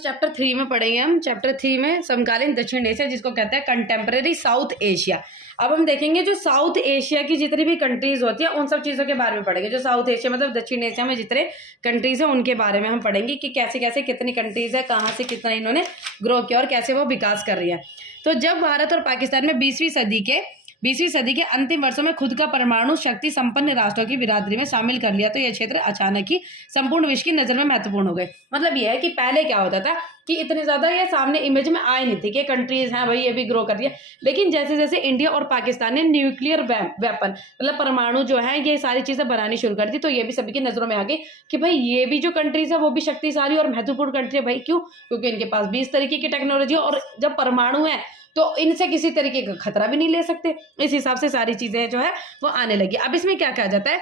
Chapter 3 में पढ़ेंगे हम। चैप्टर 3 में समकालीन दक्षिण एशिया, जिसको कहते हैं कंटेम्परेरी साउथ एशिया। अब हम देखेंगे जो साउथ एशिया की जितनी भी कंट्रीज होती है उन सब चीज़ों के बारे में पढ़ेंगे। जो साउथ एशिया मतलब दक्षिण एशिया में जितने कंट्रीज हैं उनके बारे में हम पढ़ेंगे कि कैसे कैसे कितनी कंट्रीज है, कहाँ से कितना इन्होंने ग्रो किया और कैसे वो विकास कर रही है। तो जब भारत और पाकिस्तान में 20वीं सदी के अंतिम वर्षों में खुद का परमाणु शक्ति संपन्न राष्ट्रों की बिरादरी में शामिल कर लिया, तो यह क्षेत्र अचानक ही संपूर्ण विश्व की नजर में महत्वपूर्ण हो गए। मतलब यह है कि पहले क्या होता था कि इतने ज्यादा ये सामने इमेज में आए नहीं थे कि कंट्रीज हैं भाई ये भी ग्रो कर रही है, लेकिन जैसे जैसे इंडिया और पाकिस्तान ने न्यूक्लियर वेपन मतलब परमाणु जो है ये सारी चीजें बनानी शुरू कर दी, तो ये भी सभी की नजरों में आ गई कि भाई ये भी जो कंट्रीज है वो भी शक्तिशाली और महत्वपूर्ण कंट्री है। भाई क्यों? क्योंकि इनके पास 20 तरीके की टेक्नोलॉजी और जब परमाणु है तो इनसे किसी तरीके का खतरा भी नहीं ले सकते। इस हिसाब से सारी चीजें जो है वो आने लगी। अब इसमें क्या कहा जाता है,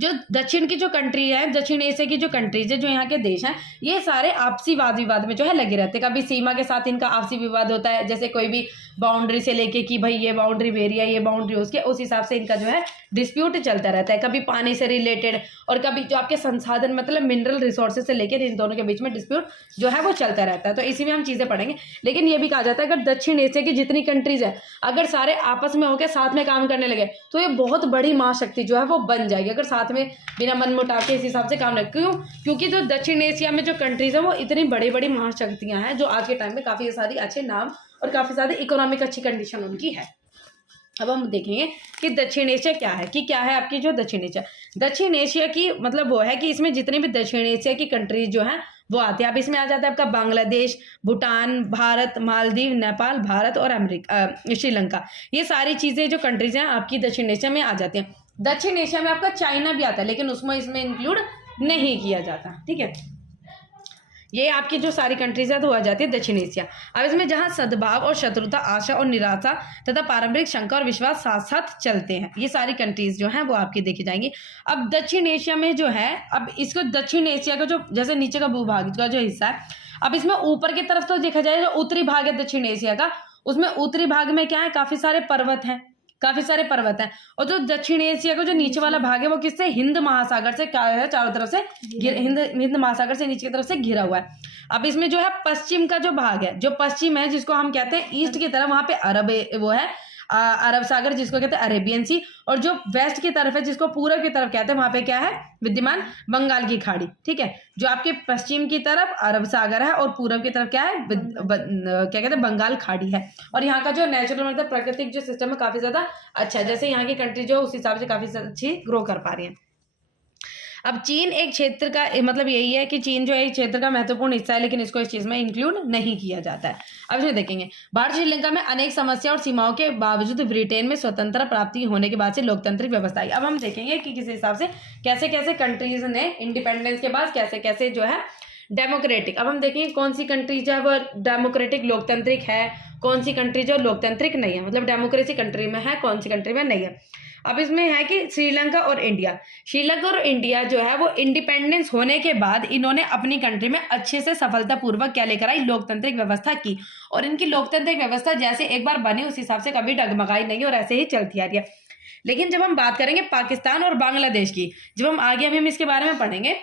जो दक्षिण की जो कंट्री है, दक्षिण एशिया की जो कंट्रीज है, जो यहाँ के देश हैं, ये सारे आपसी वाद विवाद में जो है लगे रहते हैं। कभी सीमा के साथ इनका आपसी विवाद होता है, जैसे कोई भी बाउंड्री से लेके कि भाई ये बाउंड्री मेरी है, ये बाउंड्री उसके, उस हिसाब से इनका जो है डिस्प्यूट चलता रहता है। कभी पानी से रिलेटेड और कभी जो आपके संसाधन मतलब मिनरल रिसोर्सेज से लेकर इन दोनों के बीच में डिस्प्यूट जो है वो चलता रहता है। तो इसी में हम चीजें पढ़ेंगे। लेकिन ये भी कहा जाता है अगर दक्षिण एशिया की जितनी कंट्रीज है अगर सारे आपस में होकर साथ में काम करने लगे तो ये बहुत बड़ी महाशक्ति जो है वो बन जाएगी, अगर साथ में बिना मन मुटाव के इस हिसाब से काम रहे। क्यों? क्योंकि जो दक्षिण एशिया में जो कंट्रीज है वो इतनी बड़ी बड़ी महाशक्तियां हैं जो आज के टाइम में काफी सारी अच्छे नाम और काफी ज्यादा इकोनॉमिक अच्छी कंडीशन उनकी है। अब हम देखेंगे कि दक्षिण एशिया क्या है, कि क्या है आपकी जो दक्षिण एशिया की मतलब वो है कि इसमें जितने भी दक्षिण एशिया की कंट्रीज जो है वो आती है। अब इसमें आ जाता है आपका बांग्लादेश, भूटान, भारत, मालदीव, नेपाल, भारत और अमेरिका, श्रीलंका। ये सारी चीजें जो कंट्रीज हैं आपकी दक्षिण एशिया में आ जाती हैं। दक्षिण एशिया में आपका चाइना भी आता है लेकिन उसमें इसमें इंक्लूड नहीं किया जाता। ठीक है, ये आपकी जो सारी कंट्रीज है तो आ जाती है दक्षिण एशिया। अब इसमें जहां सद्भाव और शत्रुता, आशा और निराशा तथा पारंपरिक शंका और विश्वास साथ साथ चलते हैं, ये सारी कंट्रीज जो हैं वो आपकी देखी जाएंगी। अब दक्षिण एशिया में जो है, अब इसको दक्षिण एशिया का जो जैसे नीचे का भूभाग का जो हिस्सा है, अब इसमें ऊपर की तरफ तो देखा जाए जो उत्तरी भाग है दक्षिण एशिया का, उसमें उत्तरी भाग में क्या है, काफी सारे पर्वत हैं और जो दक्षिण एशिया का जो नीचे वाला भाग है वो किससे, हिंद महासागर से क्या है, चारों तरफ से हिंद महासागर से नीचे की तरफ से घिरा हुआ है। अब इसमें जो है पश्चिम का जो भाग है, जो पश्चिम है जिसको हम कहते हैं ईस्ट की तरफ, वहां पे अरब वो है अरब सागर जिसको कहते हैं अरेबियन सी, और जो वेस्ट की तरफ है जिसको पूरब की तरफ कहते हैं वहां पे क्या है, विद्यमान बंगाल की खाड़ी। ठीक है, जो आपके पश्चिम की तरफ अरब सागर है और पूरब की तरफ क्या है, क्या कहते हैं, बंगाल खाड़ी है। और यहाँ का जो नेचुरल मतलब प्राकृतिक जो सिस्टम है काफी ज्यादा अच्छा है, जैसे यहाँ की कंट्री जो उस हिसाब से काफी अच्छी ग्रो कर पा रही है। अब चीन एक क्षेत्र का मतलब यही है कि चीन जो है एक क्षेत्र का महत्वपूर्ण हिस्सा है, लेकिन इसको इस चीज में इंक्लूड नहीं किया जाता है। अब इसमें देखेंगे भारत श्रीलंका में अनेक समस्या और सीमाओं के बावजूद ब्रिटेन में स्वतंत्रता प्राप्ति होने के बाद से लोकतांत्रिक व्यवस्था आई। अब हम देखेंगे कि किस हिसाब से कैसे कैसे कंट्रीज ने इंडिपेंडेंस के बाद कैसे कैसे जो है डेमोक्रेटिक, अब हम देखेंगे कौन सी कंट्री जो है वो डेमोक्रेटिक लोकतांत्रिक है, कौन सी कंट्री जो लोकतांत्रिक नहीं है, मतलब डेमोक्रेसी कंट्री में है, कौन सी कंट्री में नहीं है। अब इसमें है कि श्रीलंका और इंडिया जो है वो इंडिपेंडेंस होने के बाद इन्होंने अपनी कंट्री में अच्छे से सफलतापूर्वक क्या लेकर आई, लोकतांत्रिक व्यवस्था की। और इनकी लोकतांत्रिक व्यवस्था जैसे एक बार बनी उस हिसाब से कभी डगमगाई नहीं और ऐसे ही चलती आ रही है। लेकिन जब हम बात करेंगे पाकिस्तान और बांग्लादेश की, जब हम आगे हम इसके बारे में पढ़ेंगे,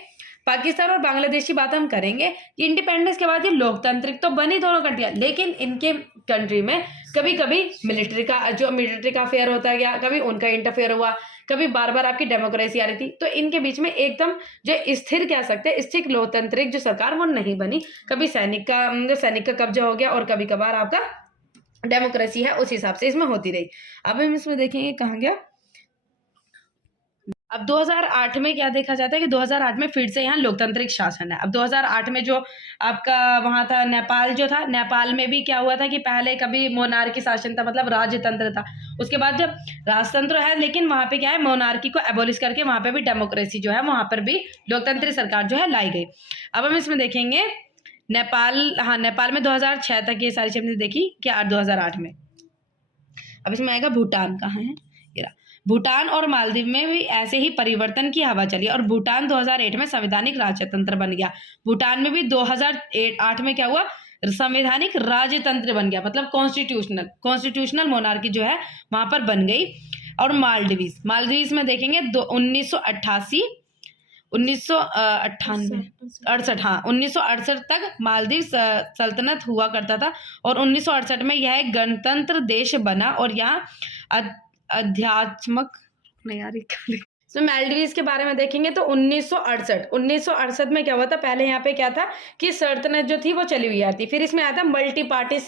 पाकिस्तान और बांग्लादेश की बात हम करेंगे कि इंडिपेंडेंस के बाद ये लोकतांत्रिक तो बनी दोनों कंट्रियां, लेकिन इनके कंट्री में कभी कभी मिलिट्री का अफेयर होता गया, कभी उनका इंटरफेयर हुआ, कभी बार बार आपकी डेमोक्रेसी आ रही थी। तो इनके बीच में एकदम जो स्थिर कह सकते हैं स्थिर लोकतांत्रिक जो सरकार वो नहीं बनी। कभी सैनिक का कब्जा हो गया और कभी कभार आपका डेमोक्रेसी है उस हिसाब से इसमें होती रही। अब हम इसमें देखेंगे कहाँ गया, अब 2008 में क्या देखा जाता है कि 2008 में फिर से यहाँ लोकतांत्रिक शासन है। अब 2008 में जो आपका वहाँ था नेपाल जो था, नेपाल में भी क्या हुआ था कि पहले कभी मोनार्की शासन था, मतलब राजतंत्र था, उसके बाद जब राजतंत्र है लेकिन वहाँ पे क्या है मोनार्की को एबोलिश करके वहाँ पे भी डेमोक्रेसी जो है वहाँ पर भी लोकतांत्रिक सरकार जो है लाई गई। अब हम इसमें देखेंगे नेपाल में 2006 तक ये सारी चीजें देखी क्या 2008 में। अब इसमें आएगा भूटान, कहाँ है, भूटान और मालदीव में भी ऐसे ही परिवर्तन की हवा चली और भूटान 2008 में संवैधानिक राजतंत्र बन गया। भूटान में भी 2008 में क्या हुआ, संवैधानिक राजतंत्र बन गया, मतलब कॉन्स्टिट्यूशनल मोनार्की जो है वहां पर बन गई। और मालदीव्स में देखेंगे 1988 1998 68, हाँ 1968 तक मालदीव सल्तनत हुआ करता था और 1968 में यह एक गणतंत्र देश बना और यहाँ अध्यात्मक नहीं आ रही। तो मालदीव्स के बारे में देखेंगे तो 1968 में क्या हुआ था, पहले यहाँ पे क्या था कि सल्तनत जो थी वो चली हुई आती, फिर इसमें आया था मल्टी पार्टी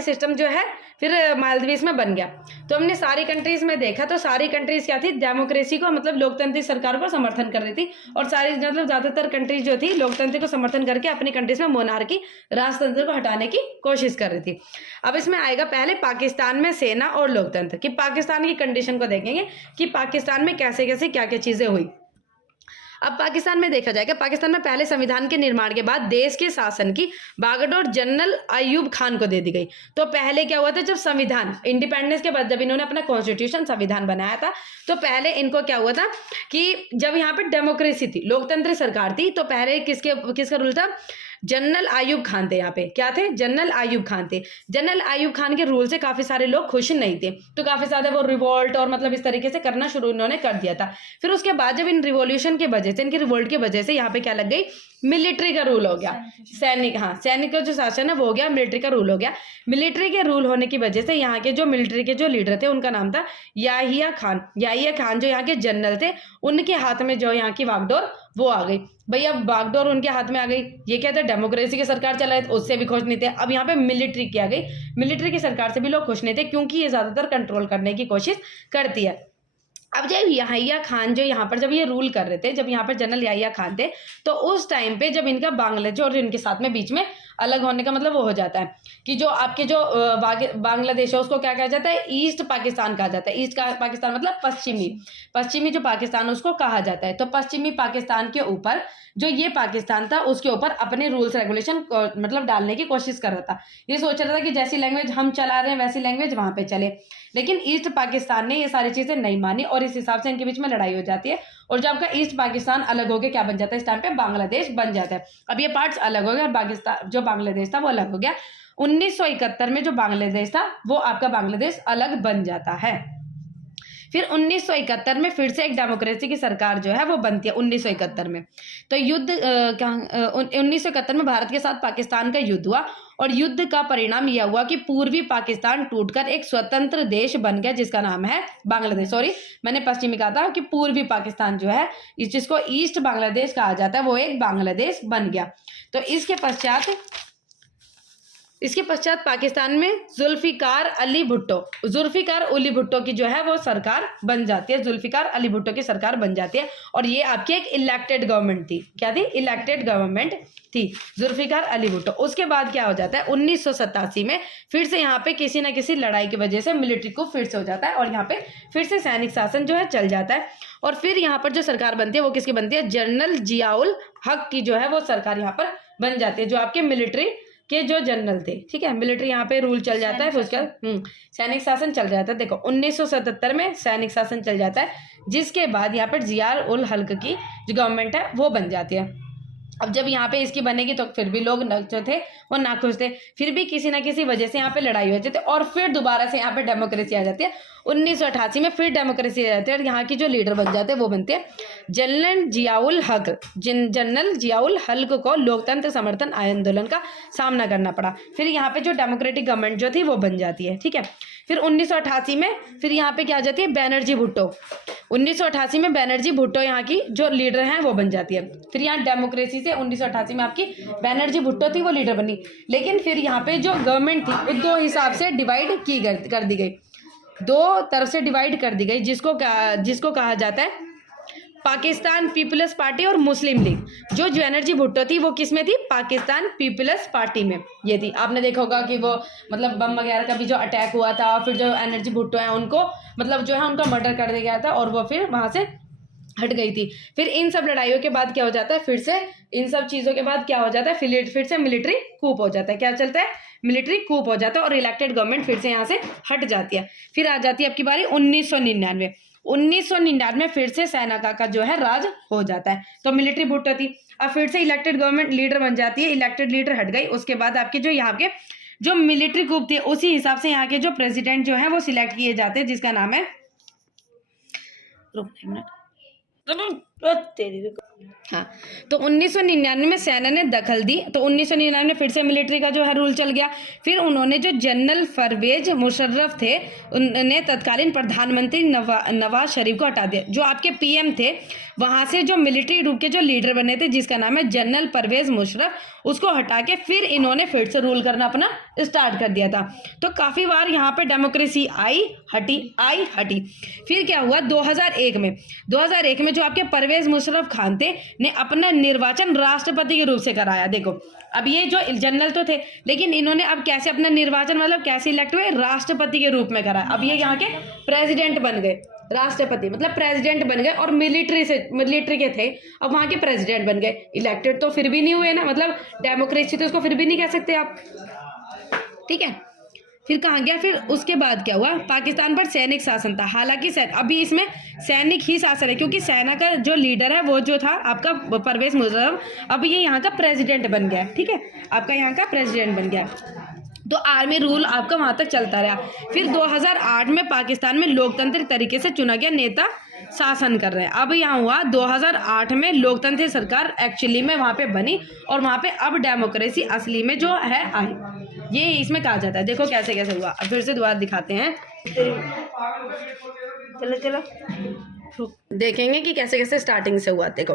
सिस्टम जो है फिर मालदीव्स में बन गया। तो हमने सारी कंट्रीज में देखा तो सारी कंट्रीज क्या थी, डेमोक्रेसी को मतलब लोकतांत्रिक सरकार को समर्थन कर रही थी और सारी मतलब ज्यादातर कंट्रीज जो थी लोकतंत्र को समर्थन करके अपनी कंट्रीज में मोनार्की राजतंत्र को हटाने की कोशिश कर रही थी। अब इसमें आएगा पहले पाकिस्तान में सेना और लोकतंत्र की पाकिस्तान की कंडीशन को देखेंगे कि पाकिस्तान में कैसे कैसे क्या क्या चीजें हुई। अब पाकिस्तान में देखा जाएगा, पाकिस्तान में पहले संविधान के निर्माण के बाद देश के शासन की बागडोर जनरल अयूब खान को दे दी गई। तो पहले क्या हुआ था, जब संविधान इंडिपेंडेंस के बाद जब इन्होंने अपना कॉन्स्टिट्यूशन संविधान बनाया था तो पहले इनको क्या हुआ था कि जब यहाँ पे डेमोक्रेसी थी, लोकतंत्र सरकार थी, तो पहले किसका रूल था, जनरल अयूब खान थे। यहाँ पे क्या थे, जनरल अयूब खान थे। जनरल अयूब खान के रूल से काफी सारे लोग खुश नहीं थे, तो काफी ज्यादा वो रिवोल्ट और मतलब इस तरीके से करना शुरू इन्होंने कर दिया था। फिर उसके बाद जब इन रिवॉल्यूशन के वजह से, इनकी रिवोल्ट की वजह से यहाँ पे क्या लग गई, मिलिट्री का रूल हो गया, सैनिक का जो शासन है वो हो गया, मिलिट्री का रूल हो गया। मिलिट्री के रूल होने की वजह से यहाँ के जो मिलिट्री के जो लीडर थे उनका नाम था याहिया खान जो यहाँ के जनरल थे, उनके हाथ में जो यहाँ की बागडोर वो आ गई। भैया बागडोर उनके हाथ में आ गई, ये क्या था, डेमोक्रेसी की सरकार चला रहे थे उससे भी खुश नहीं थे। अब यहाँ पे मिलिट्री की आ गई, मिलिट्री की सरकार से भी लोग खुश नहीं थे क्योंकि ये ज्यादातर कंट्रोल करने की कोशिश करती है। अब जब याहिया खान जो यहाँ पर जब ये रूल कर रहे थे, जब यहाँ पर जनरल याहिया खान थे, तो उस टाइम पे जब इनका बांग्लादेश और इनके साथ में बीच में अलग होने का मतलब वो हो जाता है कि जो आपके जो बांग्लादेश है उसको क्या कहा जाता है, ईस्ट पाकिस्तान कहा जाता है। ईस्ट का पाकिस्तान मतलब पश्चिमी जो पाकिस्तान उसको कहा जाता है। तो पश्चिमी पाकिस्तान के ऊपर जो ये पाकिस्तान था उसके ऊपर अपने रूल्स रेगुलेशन मतलब डालने की कोशिश कर रहा था। ये सोच रहा था कि जैसी लैंग्वेज हम चला रहे हैं वैसी लैंग्वेज वहां पे चले, लेकिन ईस्ट पाकिस्तान ने ये सारी चीजें नहीं मानी और इस हिसाब से इनके बीच में लड़ाई हो जाती है और जब आपका ईस्ट पाकिस्तान अलग हो गया क्या बन जाता है, इस टाइम पे बांग्लादेश बन जाता है। अब ये पार्ट्स अलग हो गए और पाकिस्तान जो बांग्लादेश था वो अलग हो गया। 1971 में जो बांग्लादेश था वो आपका बांग्लादेश अलग बन जाता है। फिर 1971 में फिर से एक डेमोक्रेसी की सरकार जो है वो बनती है 1971 में। तो युद्ध 1971 में भारत के साथ पाकिस्तान का युद्ध हुआ और युद्ध का परिणाम यह हुआ कि पूर्वी पाकिस्तान टूटकर एक स्वतंत्र देश बन गया जिसका नाम है बांग्लादेश। सॉरी मैंने पश्चिमी कहा था कि पूर्वी पाकिस्तान जो है जिसको ईस्ट बांग्लादेश कहा जाता है वो एक बांग्लादेश बन गया। तो इसके पश्चात पाकिस्तान में जुल्फिकार अली भुट्टो की जो है वो सरकार बन जाती है, जुल्फिकार अली भुट्टो की सरकार बन जाती है और ये आपकी एक इलेक्टेड गवर्नमेंट थी। क्या थी, इलेक्टेड गवर्नमेंट थी जुल्फिकार अली भुट्टो। उसके बाद क्या हो जाता है 1987 में फिर से यहाँ पे किसी ना किसी लड़ाई की वजह से मिलिट्री को फिर से हो जाता है और यहाँ पे फिर से सैनिक शासन जो है चल जाता है और फिर यहाँ पर जो सरकार बनती है वो किसकी बनती है, जनरल जियाउल हक की जो है वो सरकार यहाँ पर बन जाती है, जो आपके मिलिट्री के जो जनरल थे। ठीक है, मिलिट्री यहाँ पे रूल चल जाता है, फिर उसके बाद सैनिक शासन चल जाता है। देखो 1977 में सैनिक शासन चल जाता है जिसके बाद यहाँ पर जियाउल उल हक की जो गवर्नमेंट है वो बन जाती है। अब जब यहाँ पे इसकी बनेगी तो फिर भी लोग जो थे वो नाखुश थे, फिर भी किसी ना किसी वजह से यहाँ पे लड़ाई हो जाती है और फिर दोबारा से यहाँ पे डेमोक्रेसी आ जाती है। 1988 में फिर डेमोक्रेसी आ जाती है और यहाँ की जो लीडर बन जाते हैं वो बनते हैं जनरल जियाउल हक। जनरल जियाउल हक को लोकतंत्र समर्थन आंदोलन का सामना करना पड़ा, फिर यहाँ पे जो डेमोक्रेटिक गवर्नमेंट जो थी वो बन जाती है। ठीक है, फिर 1988 में फिर यहाँ पे क्या आ जाती है, बैनर्जी भुट्टो। 1988 में बैनर्जी भुट्टो यहाँ की जो लीडर हैं वो बन जाती है। फिर यहाँ डेमोक्रेसी से 1988 में आपकी बैनर्जी भुट्टो थी वो लीडर बनी, लेकिन फिर यहाँ पे जो गवर्नमेंट थी वो दो हिसाब से डिवाइड कर दी गई, दो तरफ से डिवाइड कर दी गई, जिसको कहा जाता है पाकिस्तान पीपल्स पार्टी और मुस्लिम लीग। जो बैनर्जी भुट्टो थी वो किस में थी, पाकिस्तान पीपल्स पार्टी में ये थी। आपने देखा होगा कि वो मतलब बम वगैरह का भी जो अटैक हुआ था, फिर जो बैनर्जी भुट्टो है उनको मतलब जो है उनका मर्डर कर दिया गया था और वो फिर वहां से हट गई थी। फिर इन सब लड़ाइयों के बाद क्या हो जाता है, फिर से इन सब चीजों के बाद क्या हो जाता है, फिर से मिलिट्री कूप हो जाता है। क्या चलता है, मिलिट्री कूप हो जाता है और इलेक्टेड गवर्नमेंट फिर से यहाँ से हट जाती है। फिर आ जाती है आपकी बारी 1999 फिर से सेना का जो है राज हो जाता है। तो मिलिट्री भुट्टो थी, अब फिर से इलेक्टेड गवर्नमेंट लीडर बन जाती है, इलेक्टेड लीडर हट गई। उसके बाद आपके जो यहाँ के जो मिलिट्री कूप थी उसी हिसाब से यहाँ के जो प्रेसिडेंट जो है वो सिलेक्ट किए जाते हैं जिसका नाम है हाँ, तो 1999 में सेना ने दखल दी, तो 1999 में फिर से मिलिट्री का जो है रूल चल गया। फिर उन्होंने जो जनरल परवेज मुशर्रफ थे, उन्होंने तत्कालीन प्रधानमंत्री नवाज शरीफ को हटा दिया। जो आपके पीएम थे वहां से जो मिलिट्री रूप के जो लीडर बने थे, जिसका नाम है जनरल परवेज मुशर्रफ, उसको हटा के फिर इन्होंने फिर से रूल करना अपना स्टार्ट कर दिया था। तो काफ़ी बार यहाँ पे डेमोक्रेसी आई हटी। फिर क्या हुआ 2001 में जो आपके परवेज मुशर्रफ खान थे ने अपना निर्वाचन राष्ट्रपति के रूप से कराया। देखो, अब ये जो जनरल तो थे, लेकिन इन्होंने अब कैसे अपना निर्वाचन मतलब कैसे इलेक्ट हुए, राष्ट्रपति के रूप में कराया। अब ये यहाँ के प्रेसिडेंट बन गए, राष्ट्रपति मतलब प्रेसिडेंट बन गए, और मिलिट्री के थे, अब वहाँ के प्रेसिडेंट बन गए। इलेक्टेड तो फिर भी नहीं हुए ना, मतलब डेमोक्रेसी तो इसको फिर भी नहीं कह सकते आप, ठीक है। फिर कहाँ गया, फिर उसके बाद क्या हुआ, पाकिस्तान पर सैनिक शासन था। हालांकि अभी इसमें सैनिक ही शासन है, क्योंकि सेना का जो लीडर है वो जो था आपका परवेज मुशर्रफ, अब ये यहाँ का प्रेसिडेंट बन गया, ठीक है, आपका यहाँ का प्रेसिडेंट बन गया। तो आर्मी रूल आपका वहाँ तक चलता रहा। फिर 2008 में पाकिस्तान में लोकतांत्रिक तरीके से चुना गया नेता शासन कर रहे हैं। अब यहाँ हुआ 2008 में लोकतांत्रिक सरकार एक्चुअली में वहाँ पे बनी, और वहाँ पे अब डेमोक्रेसी असली में जो है आई, ये इसमें कहा जाता है। देखो कैसे कैसे हुआ, अब फिर से दोबारा दिखाते हैं, चलो देखेंगे कि कैसे कैसे स्टार्टिंग से हुआ। देखो,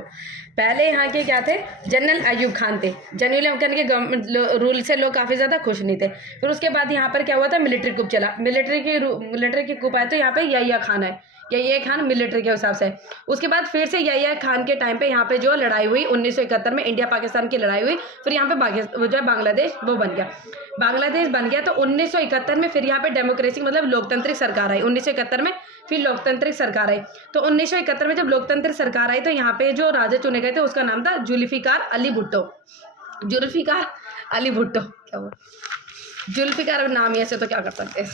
पहले यहाँ के क्या थे, जनरल अयूब खान थे। जनरल अयूब खान के गवर्नमेंट रूल से लोग काफ़ी ज़्यादा खुश नहीं थे। फिर उसके बाद यहाँ पर क्या हुआ था, मिलिट्री coup चला। मिलिट्री की coup आए तो यहाँ पे यहिया खान है, यहिया खान मिलिट्री के हिसाब से। उसके बाद फिर से यहिया खान के टाइम पे यहाँ पे जो लड़ाई हुई 1971 में, इंडिया पाकिस्तान की लड़ाई हुई। फिर यहाँ पे जो है बांग्लादेश वो बन गया, बांग्लादेश बन गया। तो 1971 में फिर यहाँ पे डेमोक्रेसी मतलब लोकतांत्रिक सरकार आई। 1971 में फिर लोकतांत्रिक सरकार आई। तो 1971 में जब लोकतांत्रिक सरकार आई तो यहाँ पे जो राजा चुने गए थे उसका नाम था जुल्फिकार अली भुट्टो। जुल्फिकार अली भुट्टो, क्या हुआ, जुल्फिकार नाम ही ऐसे तो क्या कर सकते हैं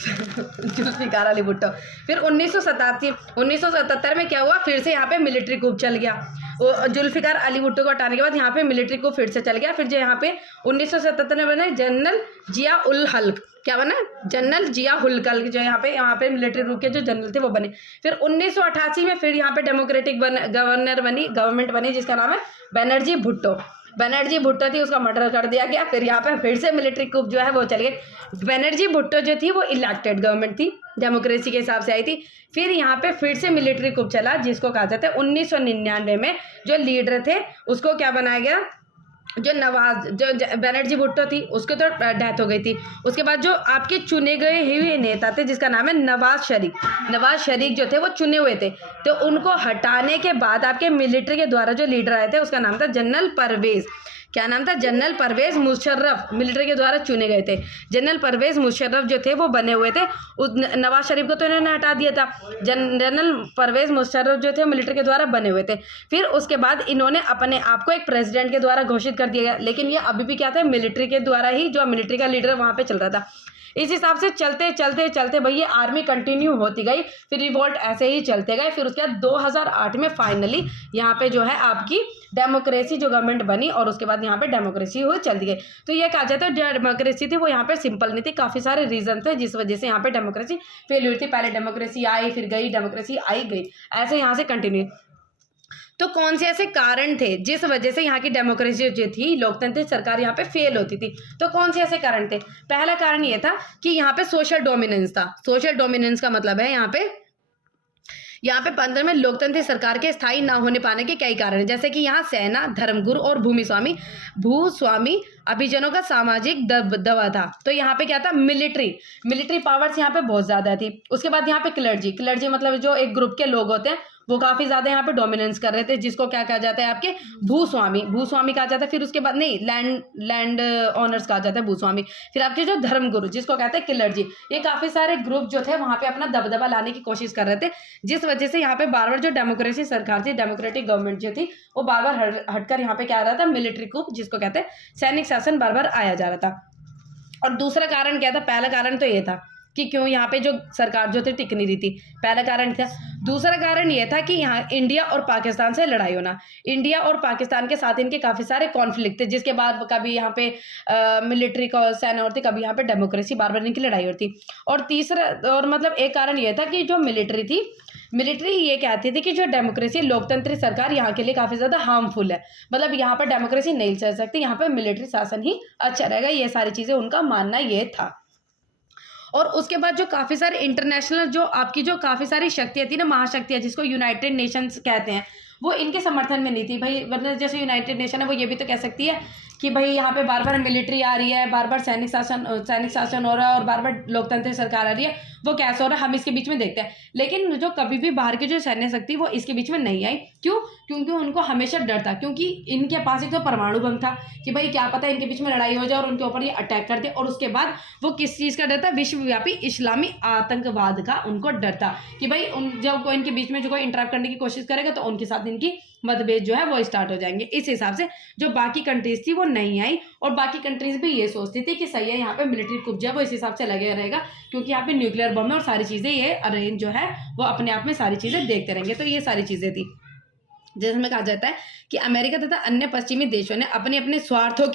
जुल्फिकार अली भुट्टो। फिर 1977 में क्या हुआ, फिर से यहाँ पे मिलिट्री coup चल गया। जुल्फिकार अली भुट्टो को हटाने के बाद यहाँ पे मिलिट्री coup फिर से चल गया। फिर जो यहाँ पे 1977 में बना जनरल जिया उल हल्क, क्या बना, जनरल जिया उल हल्क, जो यहाँ पे मिलिट्री रूप के जो जनरल थे वो बने। फिर 1988 में फिर यहाँ पे डेमोक्रेटिक गवर्नमेंट बनी जिसका नाम है बनर्जी भुट्टो थी, उसका मर्डर कर दिया गया। फिर यहाँ पे फिर से मिलिट्री coup जो है वो चल गई। बनर्जी भुट्टो जो थी वो इलेक्टेड गवर्नमेंट थी, डेमोक्रेसी के हिसाब से आई थी। फिर यहाँ पे फिर से मिलिट्री coup चला, जिसको कहा जाता है 1999 में जो लीडर थे उसको क्या बनाया गया, जो बनर्जी भुट्टो थी उसको तो डेथ हो गई थी। उसके बाद जो आपके चुने गए हुए नेता थे जिसका नाम है नवाज शरीफ जो थे वो चुने हुए थे। तो उनको हटाने के बाद आपके मिलिट्री के द्वारा जो लीडर आए थे उसका नाम था जनरल परवेज, क्या नाम था, जनरल परवेज मुशर्रफ। मिलिट्री के द्वारा चुने गए थे जनरल परवेज मुशर्रफ जो थे वो बने हुए थे। उस नवाज शरीफ को तो इन्होंने हटा दिया था, जनरल परवेज मुशर्रफ जो थे मिलिट्री के द्वारा बने हुए थे। फिर उसके बाद इन्होंने अपने आप को एक प्रेसिडेंट के द्वारा घोषित कर दिया गया, लेकिन ये अभी भी क्या था, मिलिट्री के द्वारा ही, जो मिलिट्री का लीडर वहाँ पे चल रहा था। इस हिसाब से चलते भैया आर्मी कंटिन्यू होती गई, फिर रिवोल्ट ऐसे ही चलते गए। फिर उसके बाद 2008 में फाइनली यहाँ पे जो है आपकी डेमोक्रेसी जो गवर्नमेंट बनी, और उसके बाद यहाँ पे डेमोक्रेसी हो चलती गई। तो ये कहा जाता है जो डेमोक्रेसी थी वो यहाँ पे सिंपल नहीं थी, काफ़ी सारे रीजन थे जिस वजह से यहाँ पे डेमोक्रेसी फेल हुई थी। पहले डेमोक्रेसी आई, फिर गई, डेमोक्रेसी आई गई, ऐसे यहाँ से कंटिन्यू। तो कौन से ऐसे कारण थे जिस वजह से यहाँ की डेमोक्रेसी जो थी, लोकतांत्रिक सरकार यहाँ पे फेल होती थी? तो कौन से ऐसे कारण थे? पहला कारण ये था कि यहाँ पे सोशल डोमिनेंस था। सोशल डोमिनेंस का मतलब है यहाँ पे 15 में लोकतांत्रिक सरकार के स्थायी ना होने पाने के कई कारण हैं, जैसे कि यहाँ सेना, धर्मगुरु और भूस्वामी अभिजनों का सामाजिक दबदबा था। तो यहाँ पे क्या था, मिलिट्री पावर्स यहाँ पे बहुत ज्यादा थी। उसके बाद यहाँ पे क्लर्जी मतलब जो एक ग्रुप के लोग होते हैं वो काफी ज्यादा यहाँ पे डोमिनेंस कर रहे थे, जिसको क्या कहा जाता है, आपके भूस्वामी कहा जाता है। फिर उसके बाद नहीं, लैंड ऑनर्स कहा जाता है भूस्वामी। फिर आपके जो धर्मगुरु जिसको कहते हैं क्लर्जी, ये काफी सारे ग्रुप जो थे वहां पे अपना दबदबा लाने की कोशिश कर रहे थे, जिस वजह से यहाँ पे बार बार जो डेमोक्रेसी सरकार थी, डेमोक्रेटिक गवर्नमेंट जो थी, वो बार बार हटकर यहाँ पे क्या आ रहा था, मिलिट्री coup जिसको कहते हैं सैनिक शासन बार बार आया जा रहा था। और दूसरा कारण क्या था, पहला कारण तो ये था कि क्यों यहाँ पे जो सरकार जो थी टिक नहीं रही थी, पहला कारण था। दूसरा कारण ये था कि यहाँ इंडिया और पाकिस्तान से लड़ाई होना, इंडिया और पाकिस्तान के साथ इनके काफ़ी सारे कॉन्फ्लिक्ट थे, जिसके बाद कभी यहाँ पे मिलिट्री का सेना होती, कभी यहाँ पे डेमोक्रेसी, बार बार इनकी लड़ाई होती। और तीसरा और मतलब एक कारण ये था कि जो मिलिट्री थी मिलिट्री ये कहती थी कि जो डेमोक्रेसी लोकतंत्र सरकार यहाँ के लिए काफ़ी ज़्यादा हार्मफुल है, मतलब यहाँ पर डेमोक्रेसी नहीं चल सकती, यहाँ पर मिलिट्री शासन ही अच्छा रहेगा, ये सारी चीज़ें उनका मानना ये था। और उसके बाद जो काफ़ी सारे इंटरनेशनल जो आपकी जो काफ़ी सारी शक्तियाँ थी ना, महाशक्तियाँ जिसको यूनाइटेड नेशंस कहते हैं, वो इनके समर्थन में नहीं थी भाई, वरना जैसे यूनाइटेड नेशन है वो ये भी तो कह सकती है कि भाई यहाँ पे बार बार मिलिट्री आ रही है, बार बार सैनिक शासन हो रहा है और बार बार लोकतंत्र सरकार आ रही है, वो कैसे हो रहा है हम इसके बीच में देखते हैं। लेकिन जो कभी भी बाहर की जो सैन्य शक्ति वो इसके बीच में नहीं आई। क्यों? क्योंकि उनको हमेशा डर था, क्योंकि इनके पास एक तो परमाणु बम था कि भाई क्या पता इनके बीच में लड़ाई हो जाए और उनके ऊपर ये अटैक कर दे। और उसके बाद वो किस चीज़ का डर था? विश्वव्यापी इस्लामी आतंकवाद का उनको डर था कि भाई जब कोई इनके बीच में जो कोई इंटरप्ट करने की कोशिश करेगा तो उनके साथ इनकी मतभेद जो है वो स्टार्ट हो जाएंगे। इस हिसाब से जो बाकी कंट्रीज थी वो नहीं आई, और बाकी कंट्रीज भी ये सोचती थी कि सही है यहाँ पे मिलिट्री कुछ जो है वो इस हिसाब से लगे रहेगा, क्योंकि यहाँ पे न्यूक्लियर बम है और सारी चीज़ें ये अरेंज जो है वो अपने आप में सारी चीज़ें देखते रहेंगे। तो ये सारी चीज़ें थी जिसमें कहा जाता है कि अमेरिका तथा अन्य पश्चिमी देशों ने अपने अपने स्वार्थों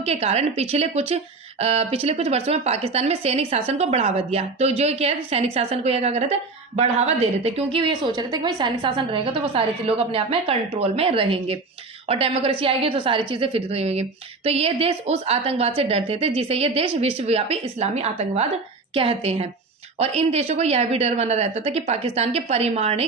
के कारण पिछले कुछ वर्षों में पाकिस्तान में सैनिक शासन को बढ़ावा दिया। तो जो क्या है सैनिक शासन को यह क्या कर रहे थे? बढ़ावा दे रहे थे, क्योंकि ये सोच रहे थे कि भाई सैनिक शासन रहेगा तो वो सारे लोग अपने आप में कंट्रोल में रहेंगे और डेमोक्रेसी आएगी तो सारी चीज़ें फिर रहेंगी। तो ये देश उस आतंकवाद से डरते थे जिसे ये देश विश्वव्यापी इस्लामी आतंकवाद कहते हैं। और इन देशों को यह भी डर बना रहता था कि पाकिस्तान के परमाणु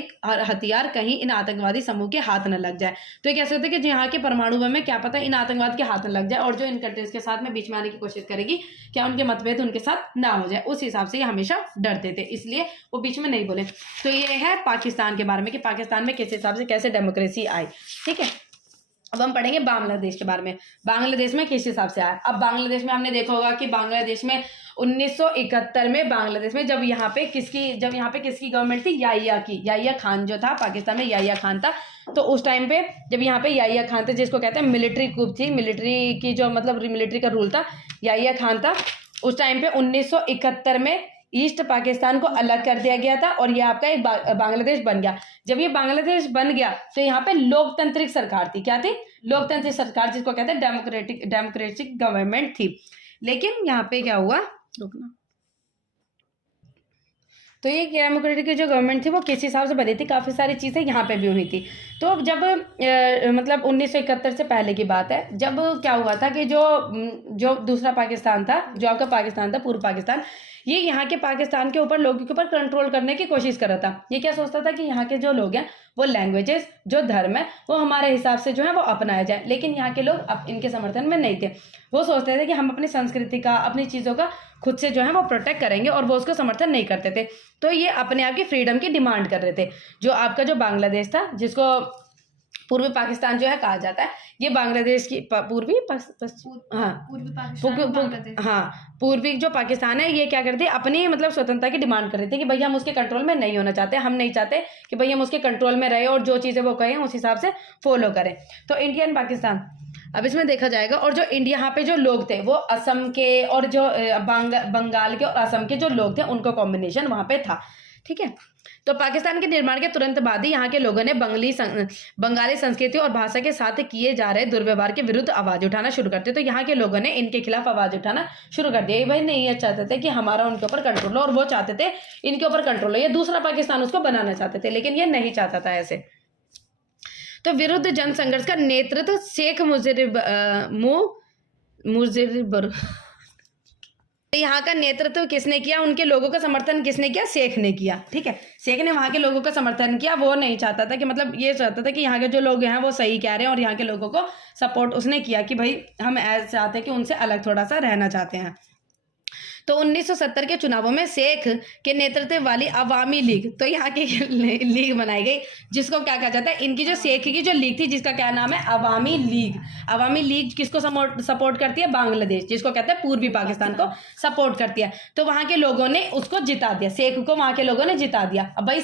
हथियार कहीं इन आतंकवादी समूह के हाथ न लग जाए। तो ये कैसे होता है कि यहाँ के परमाणु बम में क्या पता इन आतंकवाद के हाथ न लग जाए, और जो इन कंट्रीज के साथ में बीच में आने की कोशिश करेगी क्या उनके मतभेद उनके साथ ना हो जाए, उस हिसाब से ये हमेशा डरते थे, इसलिए वो बीच में नहीं बोले। तो ये है पाकिस्तान के बारे में कि पाकिस्तान में किस हिसाब से कैसे डेमोक्रेसी आई। ठीक है, अब हम पढ़ेंगे बांग्लादेश के बारे में। बांग्लादेश में किस हिसाब से आया? अब बांग्लादेश में हमने देखा होगा कि बांग्लादेश में 1971 में बांग्लादेश में जब यहाँ पे किसकी गवर्नमेंट थी? याहिया खान जो था, पाकिस्तान में याहिया खान था। तो उस टाइम पे जब यहाँ पे याहिया खान थे, जिसको कहते हैं मिलिट्री कूप थी, मिलिट्री की जो मतलब मिलिट्री का रूल था, याहिया खान था। उस टाइम पे 1971 में ईस्ट पाकिस्तान को अलग कर दिया गया था और ये आपका एक बांग्लादेश बन गया। जब ये बांग्लादेश बन गया तो यहाँ पे लोकतांत्रिक सरकार थी। क्या थी? लोकतांत्रिक सरकार, जिसको कहते हैं डेमोक्रेटिक गवर्नमेंट थी। लेकिन यहाँ पे क्या हुआ, रुकना, तो ये डेमोक्रेटिक की जो गवर्नमेंट थी वो किस हिसाब से बनी थी? काफ़ी सारी चीज़ें यहाँ पे भी हुई थी। तो जब मतलब 1971 से पहले की बात है, जब क्या हुआ था कि जो दूसरा पाकिस्तान था, जो आपका पाकिस्तान था, पूर्व पाकिस्तान, ये यहाँ के पाकिस्तान के ऊपर लोगों के ऊपर कंट्रोल करने की कोशिश कर रहा था। ये क्या सोचता था कि यहाँ के जो लोग हैं वो लैंग्वेजेस, जो धर्म है वो हमारे हिसाब से जो है वो अपनाया जाए। लेकिन यहाँ के लोग अब इनके समर्थन में नहीं थे। वो सोचते थे कि हम अपनी संस्कृति का, अपनी चीज़ों का खुद से जो है वो प्रोटेक्ट करेंगे, और वो उसको समर्थन नहीं करते थे। तो ये अपने आप की फ्रीडम की डिमांड कर रहे थे। जो आपका जो बांग्लादेश था, जिसको पूर्वी पाकिस्तान जो है कहा जाता है, ये बांग्लादेश की पूर्वी पूर्वी जो पाकिस्तान है, ये क्या करते हैं? अपनी मतलब स्वतंत्रता की डिमांड कर रहे थे कि भाई हम उसके कंट्रोल में नहीं होना चाहते, हम नहीं चाहते कि भाई हम उसके कंट्रोल में रहे और जो चीज़ें वो कहें उस हिसाब से फॉलो करें। तो इंडियन पाकिस्तान अब इसमें देखा जाएगा। और जो इंडिया, यहाँ पे जो लोग थे वो असम के और जो बंगाल के और असम के जो लोग थे उनको कॉम्बिनेशन वहाँ पे था। ठीक है, तो पाकिस्तान के निर्माण के तुरंत बाद ही यहाँ के लोगों ने बंगाली संस्कृति और भाषा के साथ किए जा रहे दुर्व्यवहार के विरुद्ध आवाज उठाना शुरू करते। तो यहाँ के लोगों ने इनके खिलाफ आवाज उठाना शुरू कर दिया। भाई नहीं, ये चाहते थे कि हमारा उनके ऊपर कंट्रोल हो, और वो चाहते थे इनके ऊपर कंट्रोल हो। ये दूसरा पाकिस्तान उसको बनाना चाहते थे, लेकिन ये नहीं चाहता था ऐसे। तो विरुद्ध जन संघर्ष का नेतृत्व शेख मुजीब यहाँ का नेतृत्व किसने किया? उनके लोगों का समर्थन किसने किया? शेख ने किया। ठीक है, शेख ने वहाँ के लोगों का समर्थन किया। वो नहीं चाहता था कि मतलब ये चाहता था कि यहाँ के जो लोग हैं वो सही कह रहे हैं, और यहाँ के लोगों को सपोर्ट उसने किया कि भाई हम ऐसे चाहते हैं कि उनसे अलग थोड़ा सा रहना चाहते हैं। तो 1970 के चुनावों में शेख के नेतृत्व वाली अवामी लीग, तो यहाँ की लीग बनाई गई, जिसको क्या कहा जाता है? इनकी जो शेख की जो लीग थी, जिसका क्या नाम है? अवामी लीग। अवामी लीग किसको सपोर्ट करती है? बांग्लादेश, जिसको कहते हैं पूर्वी पाकिस्तान को सपोर्ट करती है। तो वहाँ के लोगों ने उसको जिता दिया, शेख को वहाँ के लोगों ने जिता दिया। अब भाई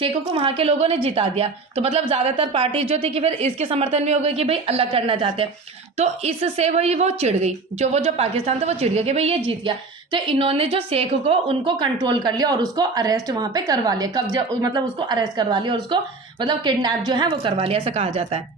शेख को वहाँ के लोगों ने जिता दिया, तो मतलब ज़्यादातर पार्टी जो थी कि फिर इसके समर्थन में हो गई कि भाई अलग करना चाहते हैं। तो इससे वो चिढ़ गई, जो पाकिस्तान था वो चिढ़ गया कि भाई ये जीत गया। तो इन्होंने जो शेख को उनको कंट्रोल कर लिया और उसको अरेस्ट वहाँ पे करवा लिया, कब्जा मतलब उसको अरेस्ट करवा लिया और उसको मतलब किडनैप जो है वो करवा लिया, ऐसा कहा जाता है।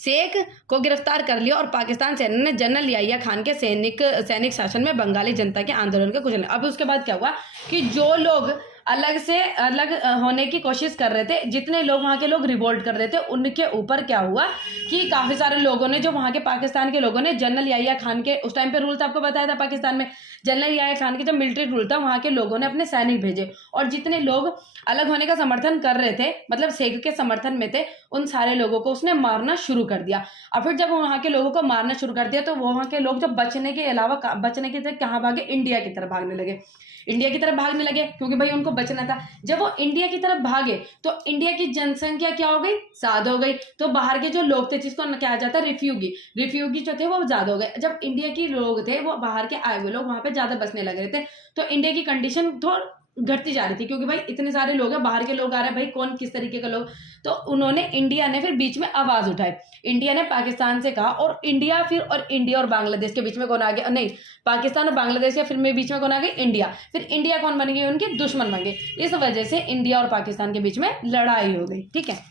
शेख को गिरफ्तार कर लिया और पाकिस्तान सेना ने जनरल याहिया खान के सैनिक शासन में बंगाली जनता के आंदोलन का कुचल। अब उसके बाद क्या हुआ कि जो लोग अलग से अलग होने की कोशिश कर रहे थे, जितने लोग वहाँ के लोग रिवोल्ट कर रहे थे उनके ऊपर क्या हुआ कि काफ़ी सारे लोगों ने, जो वहाँ के पाकिस्तान के लोगों ने, जनरल याहिया खान के उस टाइम पे रूल था, आपको बताया था पाकिस्तान में जनरल याहिया खान के जब मिलिट्री रूल था, वहाँ के लोगों ने अपने सैनिक भेजे और जितने लोग अलग होने का समर्थन कर रहे थे, मतलब शेख के समर्थन में थे, उन सारे लोगों को उसने मारना शुरू कर दिया। और फिर जब वहाँ के लोगों को मारना शुरू कर दिया तो वहाँ के लोग जब बचने के अलावा बचने की तरफ कहाँ भागे, इंडिया की तरफ भागने लगे। इंडिया की तरफ भागने लगे क्योंकि भाई उनको बचना था। जब वो इंडिया की तरफ भागे तो इंडिया की जनसंख्या क्या हो गई, ज्यादा हो गई। तो बाहर के जो लोग थे, जिसको कहा जाता है रिफ्यूगी जो थे वो ज्यादा हो गए। जब इंडिया के लोग थे, वो बाहर के आए हुए लोग वहां पे ज्यादा बसने लग रहे थे, तो इंडिया की कंडीशन थोड़ा घटती जा रही थी, क्योंकि भाई इतने सारे लोग हैं, बाहर के लोग आ रहे हैं, भाई कौन किस तरीके का लोग। तो उन्होंने, इंडिया ने फिर बीच में आवाज उठाई। इंडिया ने पाकिस्तान से कहा, और इंडिया और बांग्लादेश के बीच में कौन आ गया, नहीं, पाकिस्तान और बांग्लादेश के फिर में बीच में कौन आ गई, इंडिया। फिर इंडिया कौन बन गई, उनके दुश्मन बन गए। इस वजह से इंडिया और पाकिस्तान के बीच में लड़ाई हो गई। ठीक है,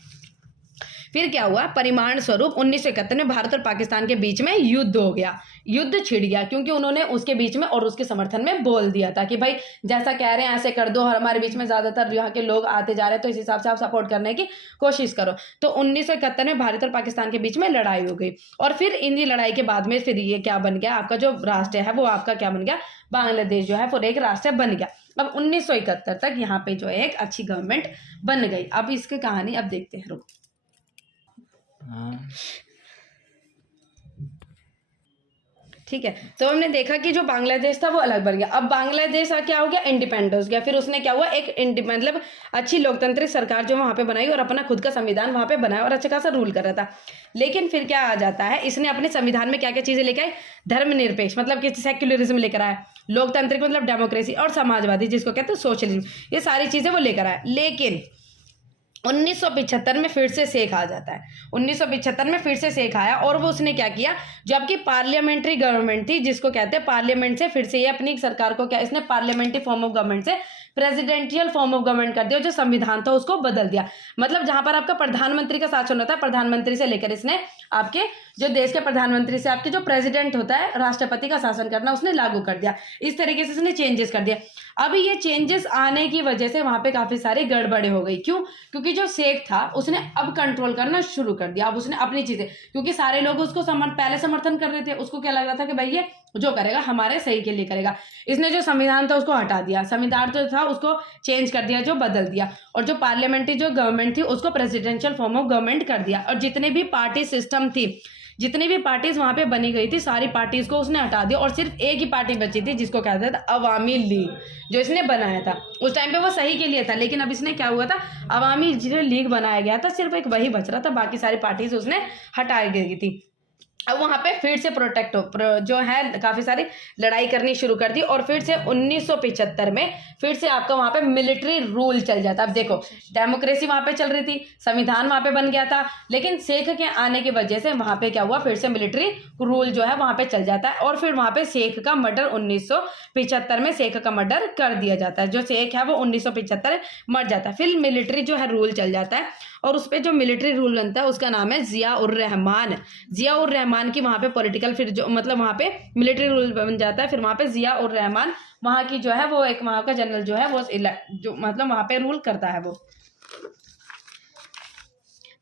फिर क्या हुआ, परिमाण स्वरूप 1971 में भारत और पाकिस्तान के बीच में युद्ध हो गया, युद्ध छिड़ गया, क्योंकि उन्होंने उसके बीच में और उसके समर्थन में बोल दिया था कि भाई जैसा कह रहे हैं ऐसे कर दो, हमारे बीच में ज्यादातर यहाँ के लोग आते जा रहे हैं, तो इस हिसाब से आप सपोर्ट करने की कोशिश करो। तो 1971 में भारत और पाकिस्तान के बीच में लड़ाई हो गई, और फिर इन लड़ाई के बाद में फिर ये क्या बन गया, आपका जो राष्ट्र है वो आपका क्या बन गया, बांग्लादेश जो है वो एक राष्ट्र बन गया। अब 1971 तक यहाँ पे जो है एक अच्छी गवर्नमेंट बन गई। अब इसकी कहानी अब देखते हैं, रुको। ठीक है, तो हमने देखा कि जो बांग्लादेश था वो अलग बन गया। अब बांग्लादेश क्या हो गया, इंडिपेंडेंट हो गया। फिर उसने क्या हुआ, एक मतलब अच्छी लोकतांत्रिक सरकार जो वहां पे बनाई और अपना खुद का संविधान वहां पे बनाया और अच्छा खासा रूल कर रहा था। लेकिन फिर क्या आ जाता है, इसने अपने संविधान में क्या क्या चीजें लेकर आई, धर्मनिरपेक्ष मतलब कि सेक्युलरिज्म लेकर आया, लोकतांत्रिक मतलब डेमोक्रेसी, और समाजवादी जिसको कहते हैं सोशलिज्म, ये सारी चीजें वो लेकर आया। लेकिन 1975 में फिर से शेख आ जाता है। 1975 में फिर से शेख आया, और वो उसने क्या किया, जो आपकी पार्लियामेंट्री गवर्नमेंट थी, जिसको कहते हैं पार्लियामेंट से फिर से ये अपनी सरकार को क्या, इसने पार्लियामेंट्री फॉर्म ऑफ गवर्नमेंट से प्रेसिडेंशियल फॉर्म ऑफ गवर्नमेंट कर दिया, जो संविधान था उसको बदल दिया। मतलब जहां पर आपका प्रधानमंत्री का शासन होता है, प्रधानमंत्री से लेकर इसने आपके जो देश के प्रधानमंत्री से आपके जो प्रेसिडेंट होता है, राष्ट्रपति का शासन करना उसने लागू कर दिया। इस तरीके से इसने चेंजेस कर दिया। अब ये चेंजेस आने की वजह से वहां पे काफी सारी गड़बड़े हो गई। क्यों? क्योंकि जो शेख था उसने अब कंट्रोल करना शुरू कर दिया। अब उसने अपनी चीजें, क्योंकि सारे लोग उसको पहले समर्थन कर रहे थे, उसको क्या लग रहा था कि भाई ये जो करेगा हमारे सही के लिए करेगा। इसने जो संविधान था उसको हटा दिया, संविधान जो था उसको चेंज कर दिया, जो बदल दिया, और जो पार्लियामेंट्री जो गवर्नमेंट थी उसको प्रेसिडेंशियल फॉर्म ऑफ गवर्नमेंट कर दिया। और जितने भी पार्टी सिस्टम थी, जितनी भी पार्टीज वहां पे बनी गई थी, सारी पार्टीज को उसने हटा दिया, और सिर्फ एक ही पार्टी बची थी जिसको कहते थे अवामी लीग, जो इसने बनाया था। उस टाइम पे वो सही के लिए था, लेकिन अब इसने क्या हुआ था, अवामी जो लीग बनाया गया था, सिर्फ एक वही बच रहा था, बाकी सारी पार्टीज उसने हटाई गई थी। अब वहां पे फिर से जो है काफी सारी लड़ाई करनी शुरू कर दी, और फिर से 1975 में फिर से आपका वहां पे मिलिट्री रूल चल जाता। अब देखो, डेमोक्रेसी वहां पे चल रही थी, संविधान वहां पे बन गया था, लेकिन शेख के आने की वजह से वहां पे क्या हुआ, फिर से मिलिट्री रूल जो है वहां पे चल जाता है, और फिर वहां पे शेख का मर्डर 1975 में शेख का मर्डर कर दिया जाता है। जो शेख है वो 1975 मर जाता है। फिर मिलिट्री जो है रूल चल जाता है, और उस पर जो मिलिट्री रूल बनता है उसका नाम है जिया उर रहमान की वहां पे पॉलिटिकल, फिर जो मतलब वहां पे मिलिट्री रूल बन जाता है। फिर वहां पे जिया उर रहमान वहां की जो है वो एक वहां का जनरल जो है वो जो मतलब वहां पे रूल करता है वो।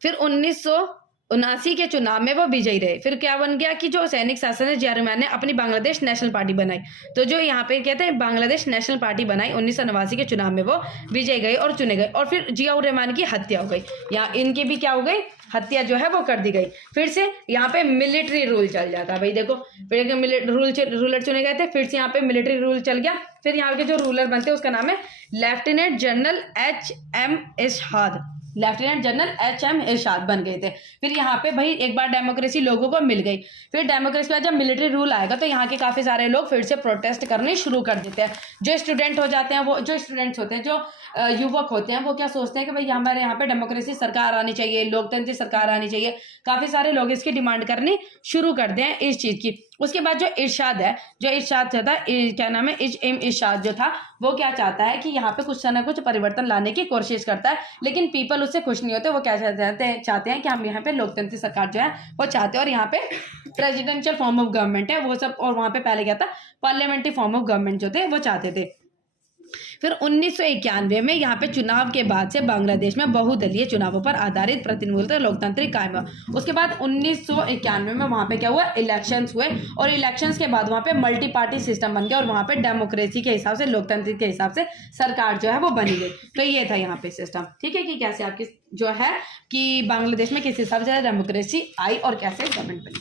फिर 1979 के चुनाव में वो विजयी रहे। फिर क्या बन गया कि जो सैनिक शासन है, जिया रहमान ने अपनी बांग्लादेश नेशनल पार्टी बनाई। तो जो यहाँ पे कहते हैं बांग्लादेश नेशनल पार्टी बनाई, 1989 के चुनाव में वो विजय गए और चुने गए, और फिर जिया उर रहमान की हत्या हो गई। यहाँ इनकी भी क्या हो गई, हत्या जो है वो कर दी गई। फिर से यहाँ पे मिलिट्री रूल चल जाता है। भाई देखो, फिर रूलर चुने गए थे, फिर से यहाँ पे मिलिट्री रूल चल गया। फिर यहाँ के जो रूलर बनते हैं उसका नाम है लेफ्टिनेंट जनरल HM इरशाद, लेफ्टिनेंट जनरल HM इरशाद बन गए थे। फिर यहाँ पे भाई एक बार डेमोक्रेसी लोगों को मिल गई। फिर डेमोक्रेसी के बाद जब मिलिट्री रूल आएगा तो यहाँ के काफी सारे लोग फिर से प्रोटेस्ट करने शुरू कर देते हैं। जो स्टूडेंट हो जाते हैं, वो जो स्टूडेंट्स होते हैं, जो युवक होते हैं, वो क्या सोचते हैं कि भाई हमारे यहाँ पे डेमोक्रेसी सरकार आनी चाहिए, लोकतंत्र सरकार आनी चाहिए। काफी सारे लोग इसकी डिमांड करनी शुरू कर दें इस चीज की। उसके बाद जो इरशाद है, जो इरशाद था, क्या नाम है, HM इरशाद जो था, वो क्या चाहता है कि यहाँ पे कुछ ना कुछ परिवर्तन लाने की कोशिश करता है, लेकिन पीपल उससे खुश नहीं होते। वो क्या चाहते हैं कि हम यहाँ पे लोकतंत्र सरकार जो है वो चाहते हैं, और यहाँ पे प्रेसिडेंशियल फॉर्म ऑफ गवर्नमेंट है वो सब, और वहां पे पहले क्या था, पार्लियामेंट्री फॉर्म ऑफ गवर्नमेंट जो थे वो चाहते थे। फिर 1991 में यहाँ पे चुनाव के बाद से बांग्लादेश में बहुदलीय चुनावों पर आधारित प्रतिनिधित्व लोकतांत्रिक कायम हुआ। उसके बाद 1991 में वहाँ पे क्या हुआ, इलेक्शंस हुए, और इलेक्शंस के बाद वहाँ पे मल्टी पार्टी सिस्टम बन गया और वहाँ पे डेमोक्रेसी के हिसाब से, लोकतंत्र के हिसाब से सरकार जो है वो बनी गई। तो ये था यहाँ पे सिस्टम, ठीक है, कि कैसे आपकी जो है कि बांग्लादेश में किस हिसाब से डेमोक्रेसी आई और कैसे गवर्नमेंट बनी।